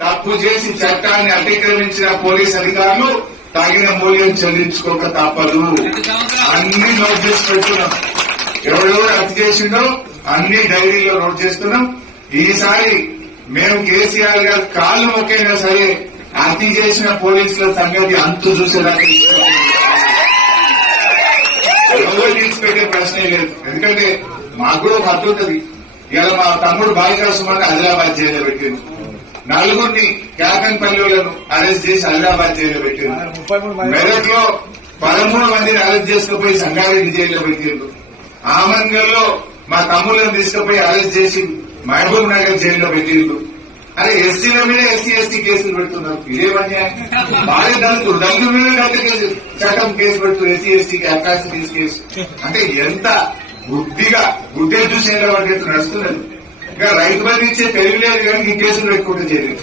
తప్పు చేసి చట్టాన్ని అతిక్రమించిన పోలీస్ అధికారులు తగిన మూల్యం చెల్లించుకోక తప్పదు. అన్ని నోట్ చేసి పెడుతున్నాం. ఎవరెవరు హత్య చేసిండో అన్ని డైరీలో నోట్ చేస్తున్నాం. ఈసారి మేము కేసీఆర్ గారు కాళ్ళు మొక్కైనా సరే హత్య చేసిన పోలీసుల సంగతి అంతు చూసేదాకా ఎవరు తీసిపెట్టే ప్రశ్నే లేదు. ఎందుకంటే మాకు కూడా ఒక హద్దు ఉంటుంది. ఇలా మా తమ్ముడు బాలికా సుమన్ ఆదిలాబాద్ జైల్లో పెట్టింది. నలుగురిని క్యాకన్పల్లిలను అరెస్ట్ చేసి ఆదిలాబాద్ జైల్లో పెట్టింది. మెదక్ లో 13 మందిని అరెస్ట్ చేసుకుపోయి సంగారెడ్డి జైల్లో పెట్టిండ్రు. ఆమంగల్లో మా తమ్ముళ్లను తీసుకుపోయి అరెస్ట్ చేసి మహబూబ్ నగర్ జైల్లో పెట్టిండ్రు. అరే ఎస్సీల మీద ఎస్సీ కేసులు పెడుతున్నారు. ఇదేమన్నా బాగా దళితుల మీద చట్టం కేసు పెడుతున్నారు. ఎస్సీకి అట్రాసిటీస్ కేసు అంటే ఎంత బుద్ధిగా గుడ్డే చూసేలా పడ్డట్టు నడుస్తున్నారు. ఇంకా రైతు బంధు ఇచ్చే తెలివి లేదు కానీ ఈ కేసులు పెట్టుకుంటూ చేయలేదు.